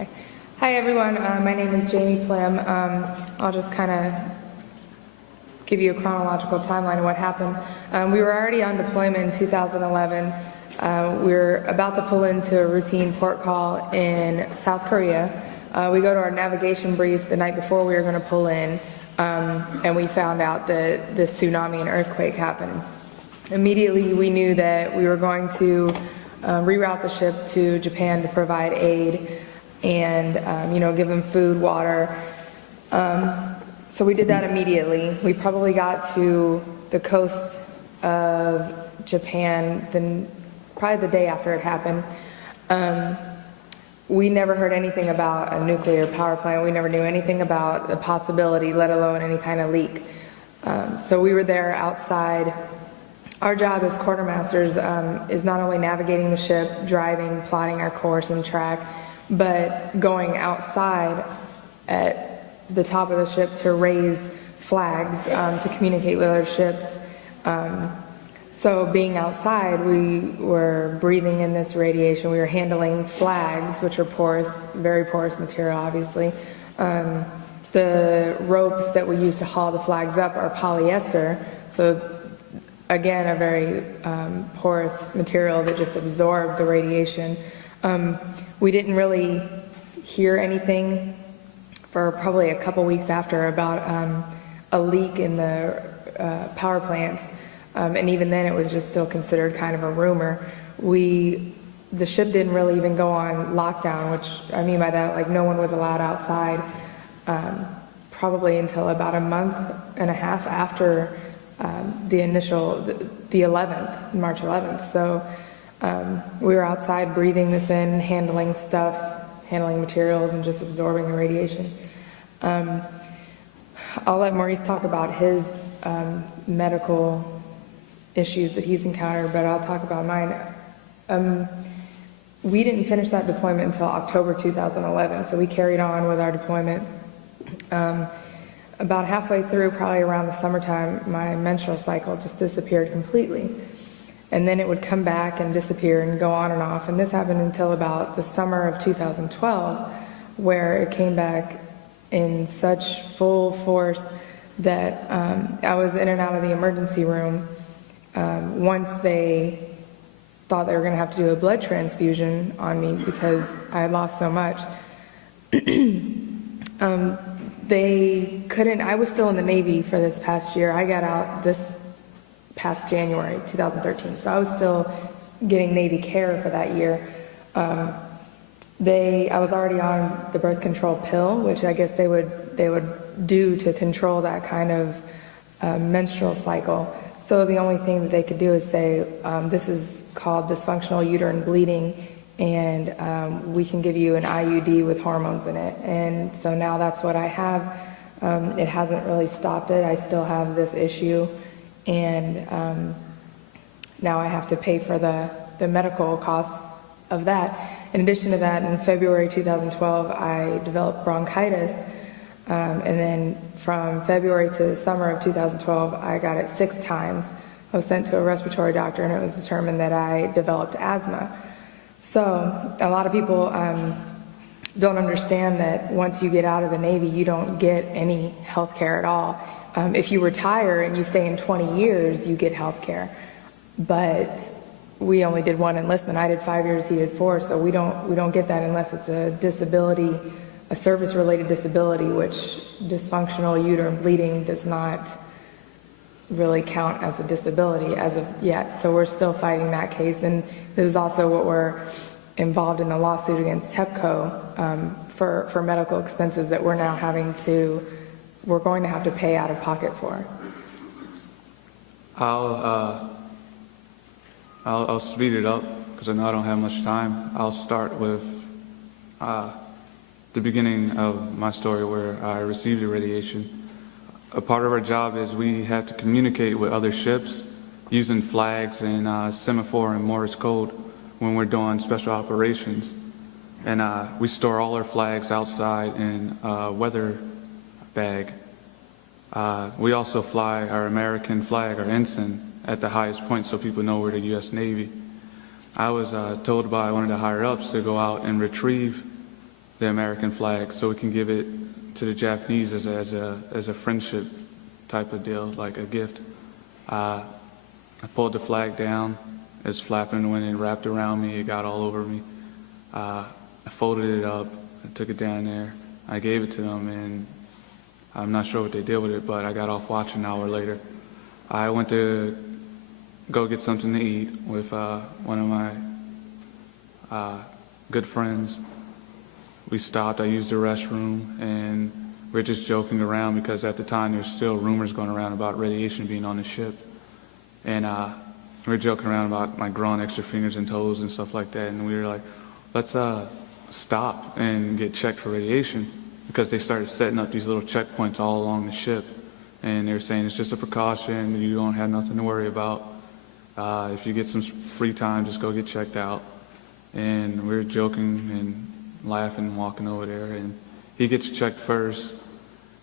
Okay. Hi everyone, my name is Jamie Plim. I'll just kind of give you a chronological timeline of what happened. We were already on deployment in 2011. We were about to pull into a routine port call in South Korea. We go to our navigation brief the night before we were going to pull in, and we found out that this tsunami and earthquake happened. Immediately we knew that we were going to reroute the ship to Japan to provide aid and give them food, water. So we did that immediately. We probably got to the coast of Japan probably the day after it happened. We never heard anything about a nuclear power plant. We never knew anything about the possibility, let alone any kind of leak. So we were there outside. Our job as quartermasters is not only navigating the ship, driving, plotting our course and track, but going outside at the top of the ship to raise flags to communicate with other ships. So being outside, we were breathing in this radiation. We were handling flags, which are porous, very porous material, obviously. The ropes that we use to haul the flags up are polyester, so again, a very porous material that just absorbed the radiation. We didn't really hear anything for probably a couple weeks after about a leak in the power plants. And even then it was just still considered kind of a rumor. The ship didn't really even go on lockdown, which I mean by that, like no one was allowed outside probably until about a month and a half after the 11th, March 11th. So we were outside breathing this in, handling stuff, handling materials, and just absorbing the radiation. I'll let Maurice talk about his medical issues that he's encountered, but I'll talk about mine. We didn't finish that deployment until October 2011, so we carried on with our deployment. About halfway through, probably around the summertime, my menstrual cycle just disappeared completely. And then it would come back and disappear and go on and off. And this happened until about the summer of 2012, where it came back in such full force that I was in and out of the emergency room. Once they thought they were going to have to do a blood transfusion on me because I had lost so much. They couldn't, I was still in the Navy for this past year. I got out this past January 2013, so I was still getting Navy care for that year. I was already on the birth control pill, which I guess they would do to control that kind of menstrual cycle. So the only thing that they could do is say, this is called dysfunctional uterine bleeding, and we can give you an IUD with hormones in it. And so now that's what I have. It hasn't really stopped it. I still have this issue, and now I have to pay for the medical costs of that. In addition to that, in February 2012, I developed bronchitis, and then from February to the summer of 2012, I got it 6 times. I was sent to a respiratory doctor, and it was determined that I developed asthma. So a lot of people don't understand that once you get out of the Navy, you don't get any health care at all. If you retire and you stay in 20 years, you get health care. But we only did 1 enlistment. I did 5 years, he did 4, so we don't get that unless it's a disability, a service-related disability, which dysfunctional uterine bleeding does not really count as a disability as of yet. So we're still fighting that case, and this is also what we're involved in the lawsuit against TEPCO for medical expenses that we're going to have to pay out of pocket for. I'll speed it up because I know I don't have much time. I'll start with the beginning of my story where I received the radiation. A part of our job is we have to communicate with other ships using flags and semaphore and Morse code when we're doing special operations. And we store all our flags outside in a weather bag. We also fly our American flag, our ensign, at the highest point so people know we're the US Navy. I was told by one of the higher ups to go out and retrieve the American flag so we can give it to the Japanese as a friendship type of deal, like a gift. I pulled the flag down. It was flapping in the wind and wrapped around me. It got all over me. I folded it up. I took it down there. I gave it to them, and I'm not sure what they did with it, but I got off watch an hour later. I went to go get something to eat with one of my good friends. We stopped. I used the restroom, and we were just joking around because at the time there was still rumors going around about radiation being on the ship. And we were joking around about like growing extra fingers and toes and stuff like that. And we were like, let's stop and get checked for radiation, because they started setting up these little checkpoints all along the ship. And they were saying it's just a precaution. You don't have nothing to worry about. If you get some free time, just go get checked out. And we were joking and laughing and walking over there. And he gets checked first,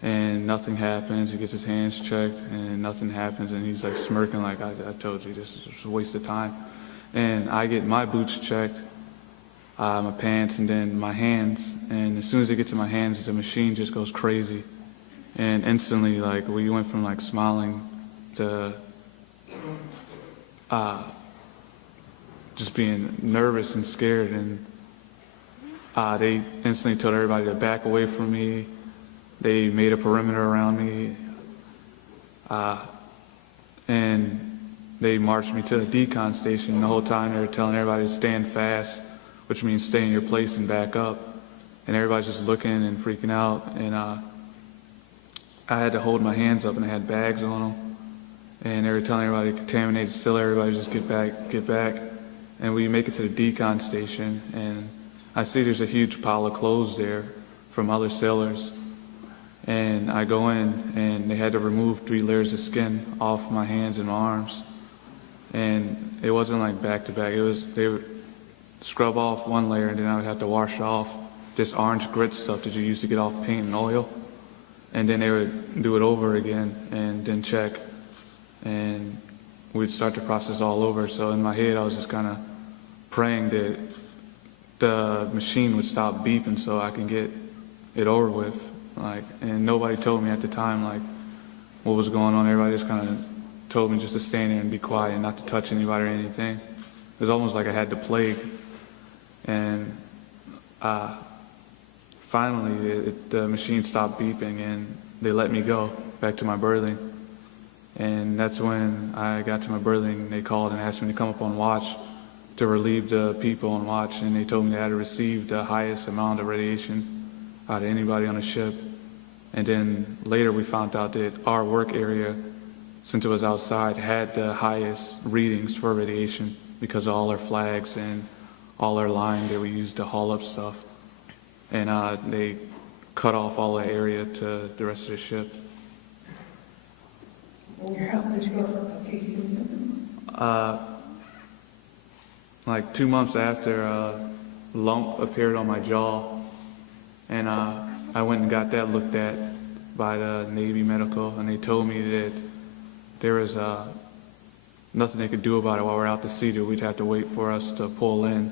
and nothing happens. He gets his hands checked, and nothing happens. And he's like smirking like, I told you, this is just a waste of time. And I get my boots checked, my pants, and then my hands. And as soon as they get to my hands, the machine just goes crazy. And instantly, like, we went from like smiling to just being nervous and scared. And they instantly told everybody to back away from me. They made a perimeter around me, and they marched me to the decon station. The whole time they were telling everybody to stand fast, which means stay in your place and back up. And everybody's just looking and freaking out. And I had to hold my hands up, and I had bags on them. And they were telling everybody contaminated still, everybody just get back, get back. And we make it to the decon station, and I see there's a huge pile of clothes there from other sailors. And I go in, and they had to remove 3 layers of skin off my hands and my arms. And it wasn't like back to back. It was, they would scrub off 1 layer, and then I would have to wash off this orange grit stuff that you use to get off paint and oil. And then they would do it over again and then check. And we'd start the process all over. So in my head, I was just kind of praying that the machine would stop beeping so I can get it over with. Like, and nobody told me at the time, like, what was going on. Everybody just kind of told me just to stand there and be quiet and not to touch anybody or anything. It was almost like I had the plague. And finally, the machine stopped beeping, and they let me go back to my berthing. And that's when I got to my berthing. They called and asked me to come up on watch to relieve the people on watch, and they told me I had to receive the highest amount of radiation out of anybody on a ship. And then later we found out that our work area, since it was outside, had the highest readings for radiation because of all our flags and all our line that we used to haul up stuff. And they cut off all the area to the rest of the ship. Your health, did you go from the face symptoms? Like 2 months after, a lump appeared on my jaw. And I went and got that looked at by the Navy Medical, and they told me that there was nothing they could do about it while we're out to sea, that we'd have to wait for us to pull in.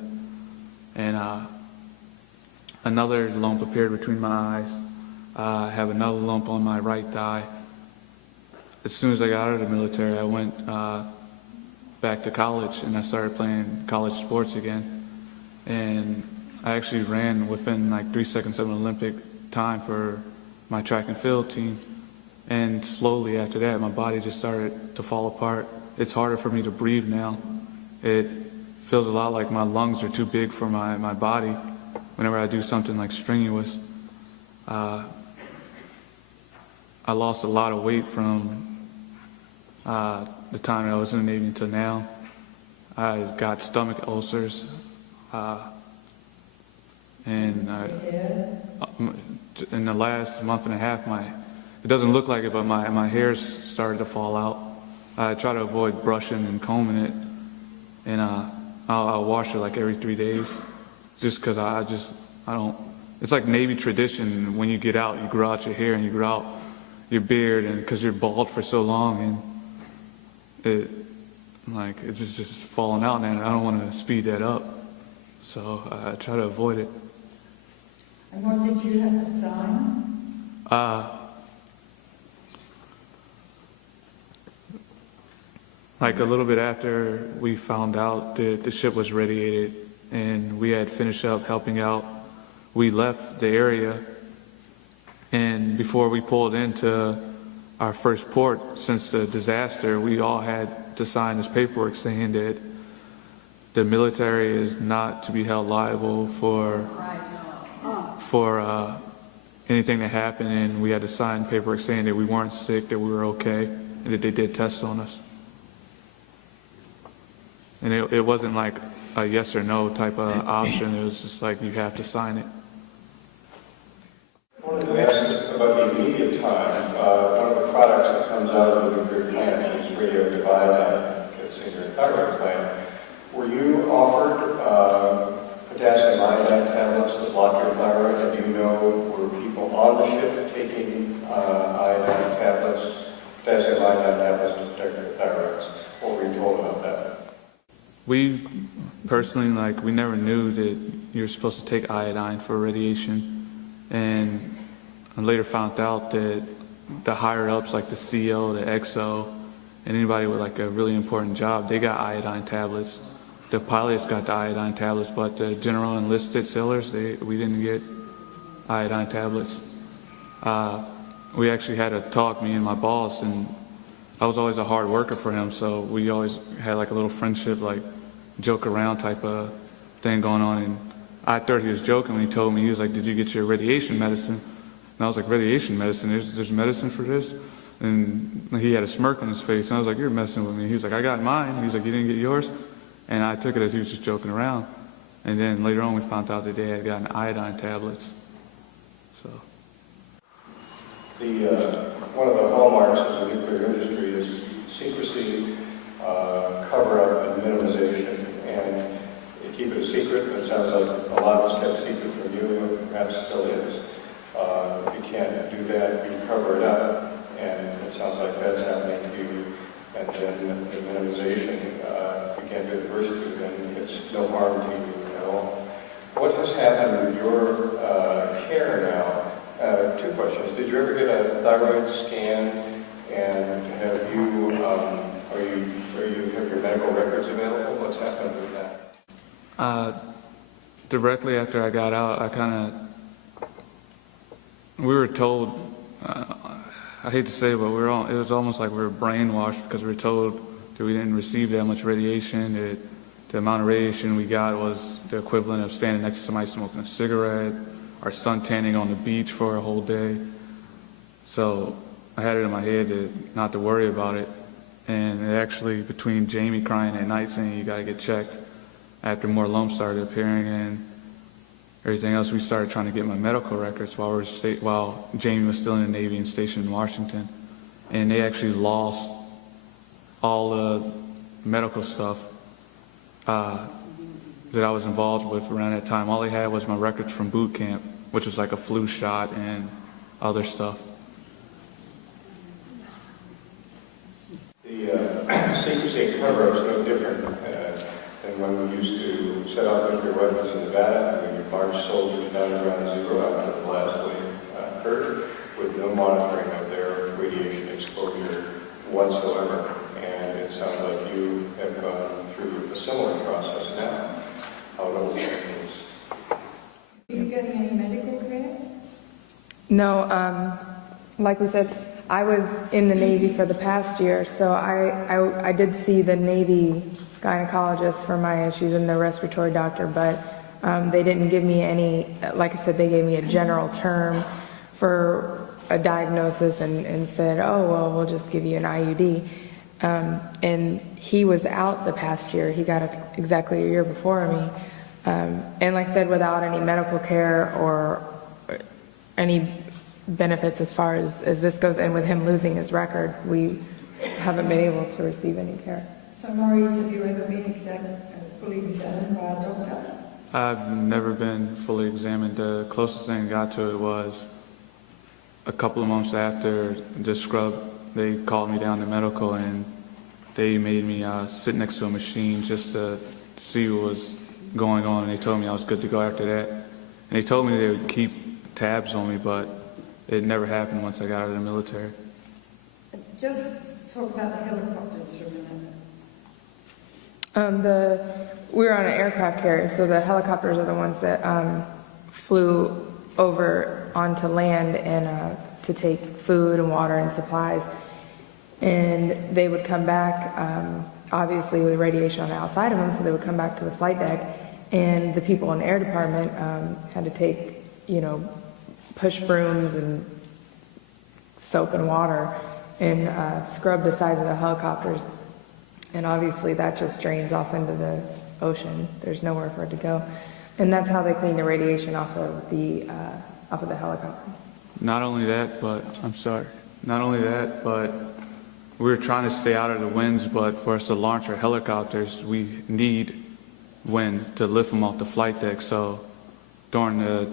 And another lump appeared between my eyes. I have another lump on my right thigh. As soon as I got out of the military, I went back to college, and I started playing college sports again. And I actually ran within like 3 seconds of an Olympic time for my track and field team. And slowly after that, my body just started to fall apart. It's harder for me to breathe now. It feels a lot like my lungs are too big for my body whenever I do something like strenuous. I lost a lot of weight from the time I was in the Navy until now. I got stomach ulcers. And in the last month and a half, it doesn't look like it, but my hair's started to fall out. I try to avoid brushing and combing it, and I'll wash it like every 3 days, just because I don't. It's like Navy tradition. When you get out, you grow out your hair and you grow out your beard, and because you're bald for so long, and it's just falling out, and I don't want to speed that up, so I try to avoid it. And what did you have to sign? Like a little bit after we found out that the ship was radiated and we had finished up helping out, we left the area, and before we pulled into our first port since the disaster, we all had to sign this paperwork saying that the military is not to be held liable for anything that happened, and we had to sign paperwork saying that we weren't sick, that we were okay, and that they did tests on us. And it wasn't like a yes or no type of option. It was just like you have to sign it. I wanted to ask about the immediate time. One of the products that comes out of the nuclear plant is radioactive iodine that's in your thyroid gland. Were you offered potassium iodine tablets to block your thyroid? And do you know, were people on the ship taking iodine tablets, potassium iodine tablets to protect their thyroids? What were you told about that? We personally, we never knew that you're supposed to take iodine for radiation, and I later found out that the higher ups, like the CO, the XO, and anybody with like a really important job, they got iodine tablets. The pilots got the iodine tablets, but the general enlisted sailors, we didn't get iodine tablets. We actually had a talk, me and my boss, and I was always a hard worker for him, so we always had like a little friendship, like joke around type of thing going on. And I thought he was joking when he told me, he was like, "Did you get your radiation medicine?" And I was like, "Radiation medicine? There's medicine for this?" And he had a smirk on his face, and I was like, "You're messing with me." He was like, "I got mine." He was like, "You didn't get yours?" And I took it as he was just joking around. And then later on we found out that they had gotten iodine tablets. So. One of the hallmarks of the nuclear industry is secrecy, cover-up, and minimization. And you keep it a secret, but it sounds like a lot was kept secret from you, and perhaps still is. If you can't do that, you cover it up, and it sounds like that's happening to you. And then the minimization, if you can't do diversity, then it's no harm to you at all. What has happened with your care now? Two questions. Did you ever get a thyroid scan? And have you have your medical records available? What's happened with that? Directly after I got out, we were told, I hate to say it, but it was almost like we were brainwashed, because we were told that we didn't receive that much radiation, that the amount of radiation we got was the equivalent of standing next to somebody smoking a cigarette, or sun tanning on the beach for a whole day. So I had it in my head not to worry about it. And it actually, between Jamie crying at night saying you got to get checked, after more lumps started appearing and everything else, we started trying to get my medical records while Jamie was still in the Navy and stationed in Washington. And they actually lost all the medical stuff that I was involved with around that time. All they had was my records from boot camp, which was like a flu shot and other stuff. The secrecy and cover-up is no different than when we used to set off nuclear weapons in Nevada, and we would march soldiers down to ground zero after the blast wave occurred, with no monitoring of their radiation exposure whatsoever. And it sounds like you have gone through a similar process now. How old is it? Are you getting any medical care? No, like we said, I was in the Navy for the past year, so I did see the Navy gynecologist for my issues and the respiratory doctor, but they didn't give me any, like I said, they gave me a general term for a diagnosis and said, "Oh, well, we'll just give you an IUD." And he was out the past year. He got it exactly a year before me. And like I said, without any medical care or any benefits as far as this goes, and with him losing his record, we haven't been able to receive any care. So, Maurice, have you ever been fully examined by a doctor? I've never been fully examined. The closest thing I got to it was a couple of months after the scrub. They called me down to medical, and they made me sit next to a machine just to see what was going on, and they told me I was good to go after that. And they told me they would keep tabs on me, but it never happened once I got out of the military. Just talk about the helicopters for a minute. We were on an aircraft carrier, so the helicopters are the ones that flew over onto land and to take food and water and supplies. And they would come back, obviously with radiation on the outside of them, so they would come back to the flight deck. And the people in the air department had to take, push brooms and soap and water and scrub the sides of the helicopters. And obviously that just drains off into the ocean. There's nowhere for it to go. And that's how they clean the radiation off of the helicopter. Not only that, but we were trying to stay out of the winds, but for us to launch our helicopters, we need wind to lift them off the flight deck. So during the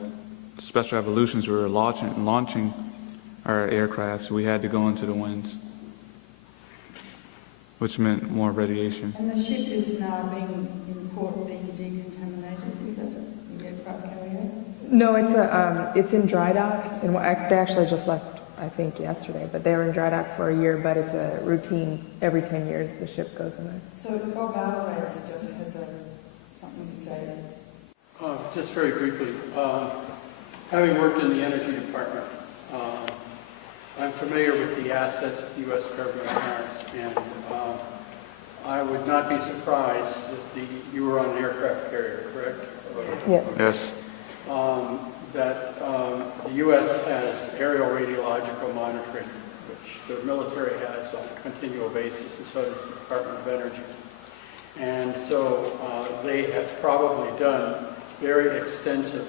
special evolutions, we were launching our aircrafts, we had to go into the winds, which meant more radiation. And the ship is now being in port, being decontaminated. Is that the aircraft carrier? No, it's in dry dock, and they actually just left, I think, yesterday, but they were in dry dock for a year, but it's a routine. Every 10 years the ship goes in there. So Bob Alvarez just has something to say. Just very briefly, having worked in the energy department, I'm familiar with the assets that the U.S. government has, and I would not be surprised that you were on an aircraft carrier, correct? Yeah. Yes. That the U.S. has aerial radiological monitoring, which the military has on a continual basis, and so does the Department of Energy. And so they have probably done very extensive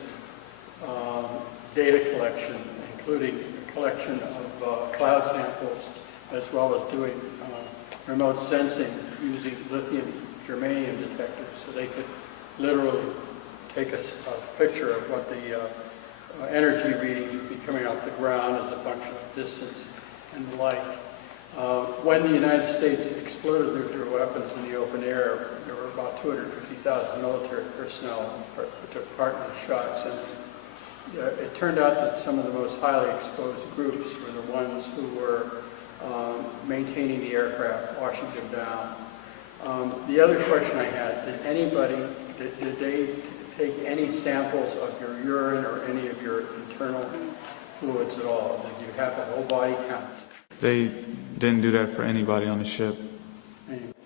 data collection, including collection of cloud samples, as well as doing remote sensing using lithium germanium detectors, so they could literally take a picture of what the energy readings would be coming off the ground as a function of distance and the like. When the United States exploded nuclear weapons in the open air, there were about 250,000 military personnel who took part in the shots, and it turned out that some of the most highly exposed groups were the ones who were maintaining the aircraft, washing them down. The other question I had, did they take any samples of your urine or any of your internal fluids at all? Did you have a whole body count? They didn't do that for anybody on the ship.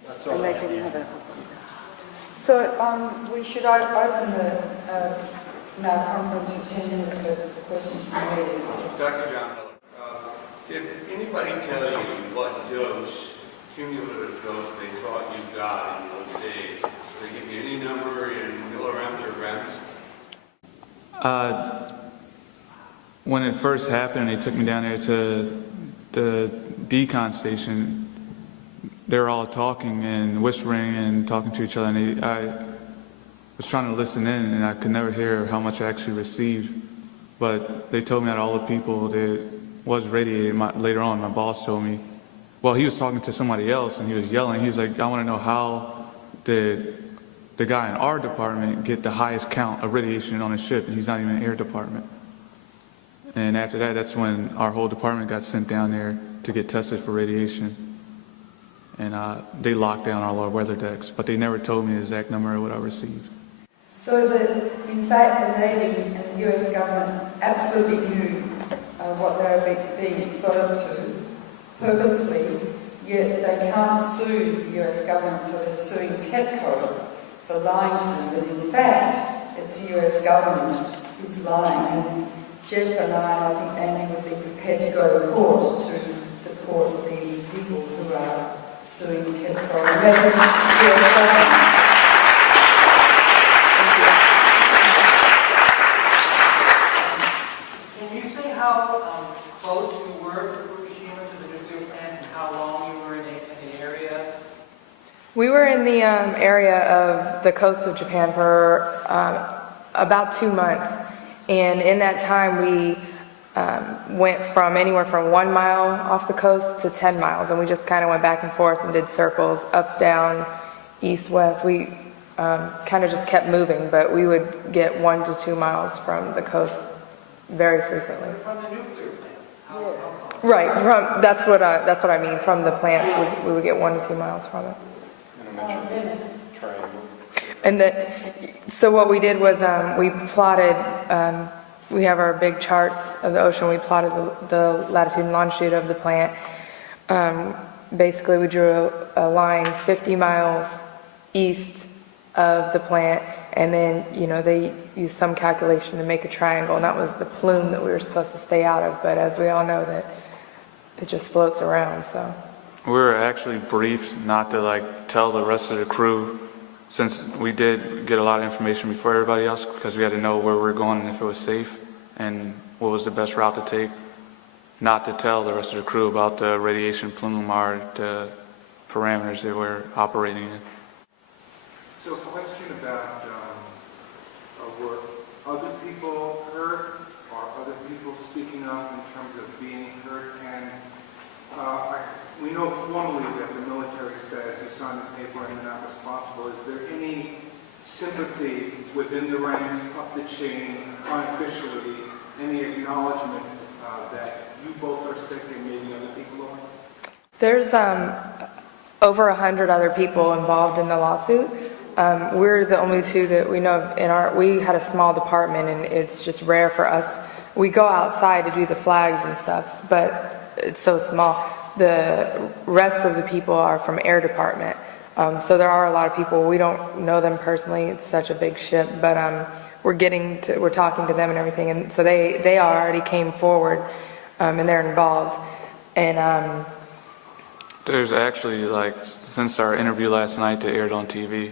That's all. And they didn't have a... So we should open the now conference for 10 minutes for questions from the media. Dr. John Miller, did anybody tell you what dose, cumulative dose, they thought you got in those days? Did they give you any number in milligrams or grams? When it first happened, they took me down there to the decon station. They were all talking and whispering and talking to each other, and I was trying to listen in, and I could never hear how much I actually received. But they told me that all the people that was radiated, later on my boss told me, well, he was talking to somebody else and he was yelling. He was like, I want to know how did the guy in our department get the highest count of radiation on his ship, and he's not even in the air department. And after that, that's when our whole department got sent down there to get tested for radiation. And they locked down all our weather decks, but they never told me the exact number of what I received. So that, in fact, the Navy and the US government absolutely knew what they were being exposed to purposely, yet they can't sue the US government, so they're suing TEPCO for lying to them. But in fact, it's the US government who's lying. And Jeff and I think Annie would be prepared to go to court to support these people who are suing TEPCO. Can you say how close you were to Fukushima, to the nuclear plant, and how long you were in the area? We were in the area of the coast of Japan for about 2 months. And in that time, we went from anywhere from 1 mile off the coast to 10 miles. And we just kind of went back and forth and did circles, up, down, east, west. We kind of just kept moving, but we would get 1 to 2 miles from the coast very frequently. From the nuclear plants? How Right, that's what I mean. From the plants, we would get 1 to 2 miles from it. And I mentioned the triangle. And so what we did was we plotted. We have our big charts of the ocean. We plotted the latitude and longitude of the plant. Basically, we drew a line 50 miles east of the plant, and then they used some calculation to make a triangle, and that was the plume that we were supposed to stay out of. But as we all know, that it just floats around. So We were actually briefed not to tell the rest of the crew, since we did get a lot of information before everybody else, because we had to know where we were going and if it was safe and what was the best route to take. Not to tell the rest of the crew about the radiation plume or the parameters that we're operating in. So a question about were other people heard, or other people speaking up in terms of being heard? And we know formally that the military says you signed the paper and you're not responsible. Is there any sympathy within the ranks, up the chain, unofficially, any acknowledgement that you both are sick and maybe other people are? there's over 100 other people involved in the lawsuit. We're the only two that we know of we had a small department, and it's just rare for us. We go outside to do the flags and stuff, but it's so small. The rest of the people are from Air Department. So there are a lot of people. We don't know them personally. It's such a big ship, but we're talking to them and everything. And so they already came forward, and they're involved. And There's actually, since our interview last night that aired on TV,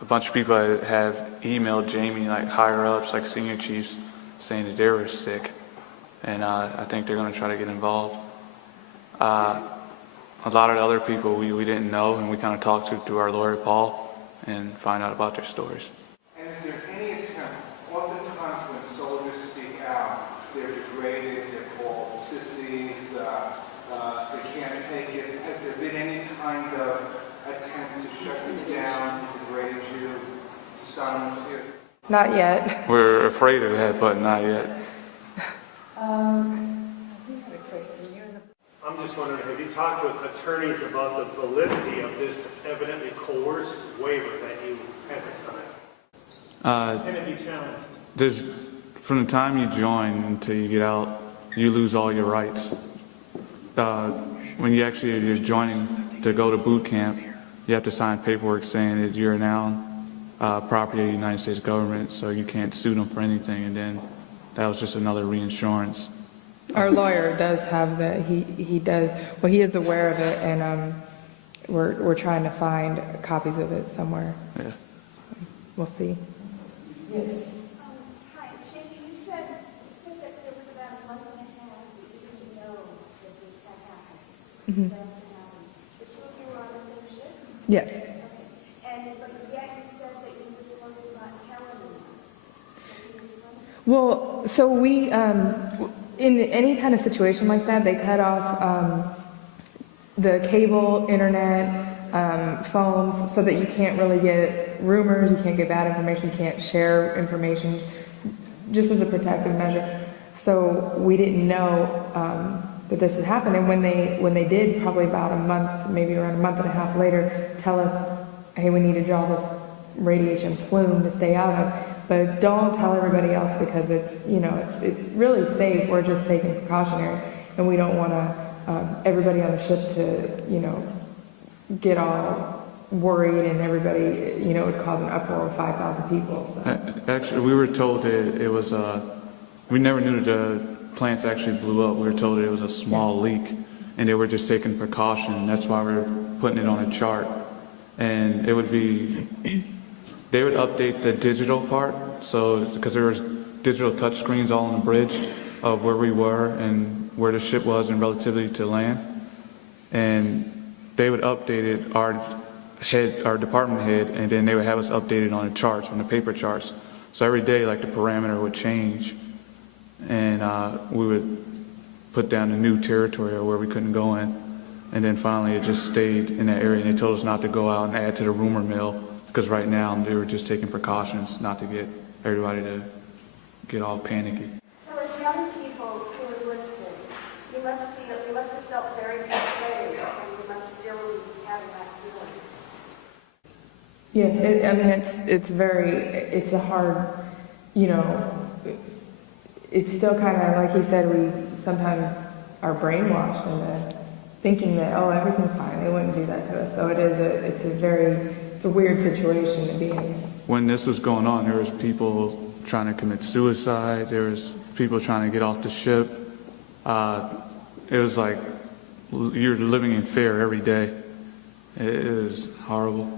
a bunch of people have emailed Jamie, higher ups, senior chiefs, saying that they were sick, and I think they're going to try to get involved. A lot of the other people we didn't know, and we kind of talked to through our lawyer Paul, and find out about their stories. And is there any attempt, oftentimes when soldiers speak out, they're degraded, they're called sissies, they can't take it. Has there been any kind of attempt to shut you down, to degrade you, to silence you? not yet. We're afraid of that, but not yet. I'm just wondering, have you talked with attorneys about the validity of this evidently coerced waiver that you had to sign? Can it be challenged? From the time you join until you get out, you lose all your rights. When you're joining to go to boot camp, you have to sign paperwork saying that you're now property of the United States government, so you can't sue them for anything. And then that was just another reinsurance. Our lawyer does have that. He does. Well, he is aware of it, and we're trying to find copies of it somewhere. Yeah. We'll see. Yes. Hi, Jamie, you said that there was about a month and a half that you didn't know that this had happened. Mhm. That had happened. The two of you were on the same ship? Yes. Okay. But yet you said that you were supposed to not tell anyone. So can you explain? Well, so we, in any kind of situation like that, they cut off the cable, internet, phones, so that you can't really get rumors, you can't get bad information, you can't share information, just as a protective measure. So we didn't know that this had happened, and when they did, probably about a month, maybe around a month and a half later, tell us, hey, we need to draw this radiation plume to stay out of, but don't tell everybody else, because it's really safe. We're just taking precautionary, and we don't want everybody on the ship to get all worried, and everybody it would cause an uproar of 5,000 people. So. Actually, we were told that it was we never knew that the plants actually blew up. We were told that it was a small leak, and they were just taking precaution. That's why we're putting it on a chart, and it would be. They would update the digital part, so because there was digital touch screens all on the bridge of where we were and where the ship was in relativity to land, and they would update it, our department head, and then they would have us updated on the charts, on the paper charts. So every day, the parameter would change, and we would put down a new territory where we couldn't go in, and then finally it just stayed in that area, and they told us not to go out and add to the rumor mill. Because right now they were just taking precautions not to get everybody to get all panicky. So Yeah, I mean, it's a hard, it's still kind of, like he said, we sometimes are brainwashed into thinking that, oh, everything's fine. They wouldn't do that to us. So it's a weird situation to be in. When this was going on, there was people trying to commit suicide. There was people trying to get off the ship. It was like you're living in fear every day. It was horrible.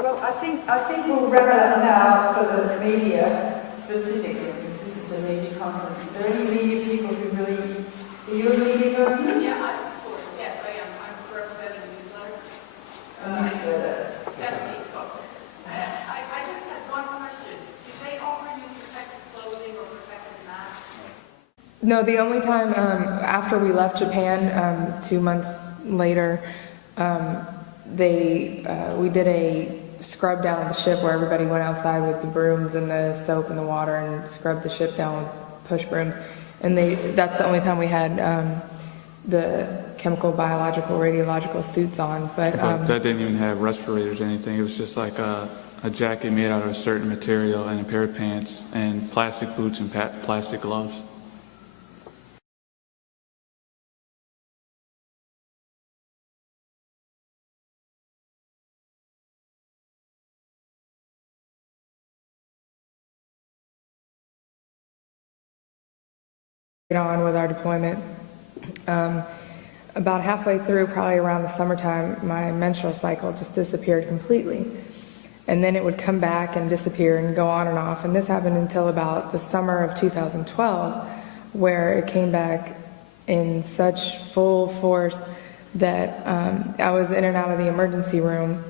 Well, I think we'll wrap it up now for the media specifically, because this is a media conference. Are there any media people who really... Are you a media person? Yeah, I'm sort of. Yes, I am. I'm representing the newsletter. Newsletter. Stephanie. I just had one question. Do they offer you protective clothing or protective masks? No, the only time after we left Japan, 2 months later, we did a scrub down the ship where everybody went outside with the brooms and the soap and the water and scrubbed the ship down with push brooms. And that's the only time we had the chemical, biological, radiological suits on. But that didn't even have respirators or anything. It was just like a jacket made out of a certain material and a pair of pants and plastic boots and plastic gloves. on with our deployment. About halfway through, probably around the summertime, my menstrual cycle just disappeared completely. And then it would come back and disappear and go on and off. And this happened until about the summer of 2012, where it came back in such full force that I was in and out of the emergency room.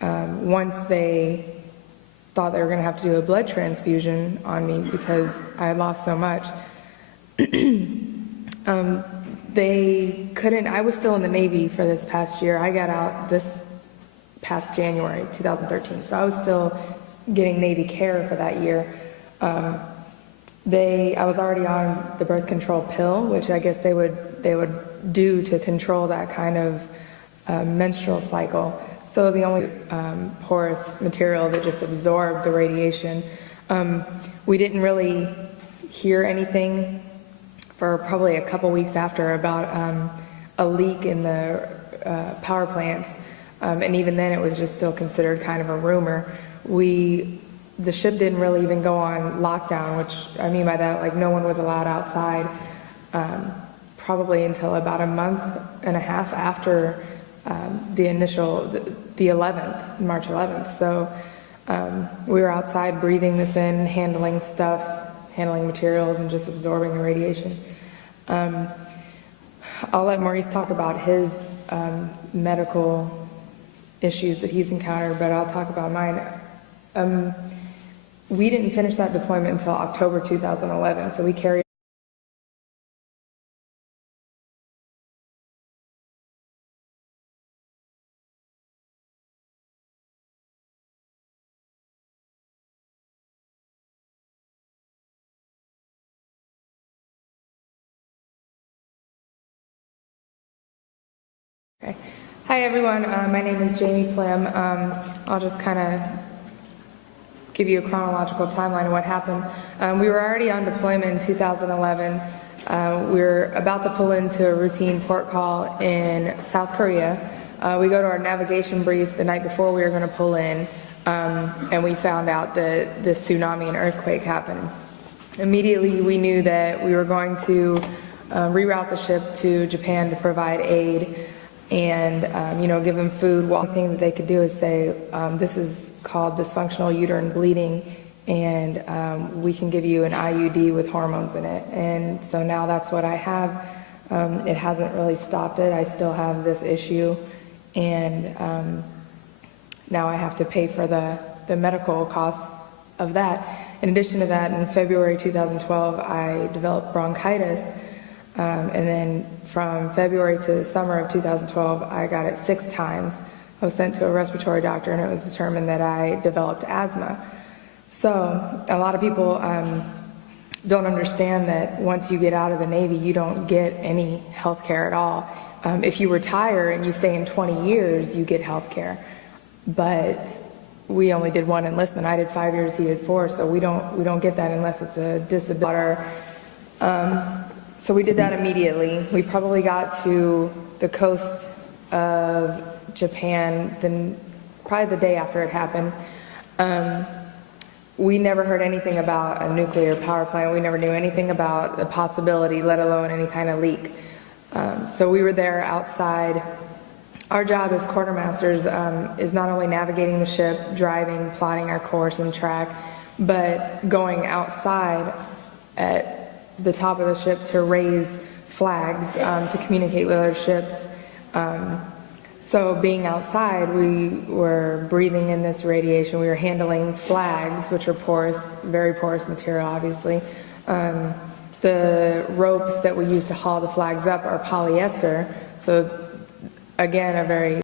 Once they thought they were going to have to do a blood transfusion on me because I had lost so much. They couldn't, I was still in the Navy for this past year. I got out this past January 2013, so I was still getting Navy care for that year. I was already on the birth control pill, which I guess they would do to control that kind of menstrual cycle. So the only porous material that just absorbed the radiation. We didn't really hear anything for probably a couple weeks after about a leak in the power plants, and even then it was just still considered kind of a rumor. The ship didn't really even go on lockdown, which I mean by that, like no one was allowed outside, probably until about a month and a half after the 11th, March 11th. So we were outside breathing this in, handling stuff, handling materials, and just absorbing the radiation. I'll let Maurice talk about his medical issues that he's encountered, but I'll talk about mine. We didn't finish that deployment until October 2011, so we carried Okay. Hi everyone, my name is Jamie Plim. I'll just kind of give you a chronological timeline of what happened. We were already on deployment in 2011. We were about to pull into a routine port call in South Korea. We go to our navigation brief the night before we were going to pull in, and we found out that this tsunami and earthquake happened. Immediately we knew that we were going to reroute the ship to Japan to provide aid and give them food. One thing that they could do is say, this is called dysfunctional uterine bleeding, and we can give you an IUD with hormones in it. And so now that's what I have. It hasn't really stopped it. I still have this issue, and now I have to pay for the medical costs of that. In addition to that, in February 2012, I developed bronchitis. And then from February to the summer of 2012, I got it 6 times. I was sent to a respiratory doctor, and it was determined that I developed asthma. So a lot of people don't understand that once you get out of the Navy, you don't get any health care at all. If you retire and you stay in 20 years, you get health care. But we only did one enlistment. I did 5 years, he did 4, so we don't get that unless it's a disability. So we did that immediately. We probably got to the coast of Japan probably the day after it happened. We never heard anything about a nuclear power plant. We never knew anything about the possibility, let alone any kind of leak. So we were there outside. Our job as quartermasters is not only navigating the ship, driving, plotting our course and track, but going outside at the top of the ship to raise flags, to communicate with other ships. So being outside, we were breathing in this radiation. We were handling flags, which are porous, very porous material, obviously. The ropes that we use to haul the flags up are polyester. So again, a very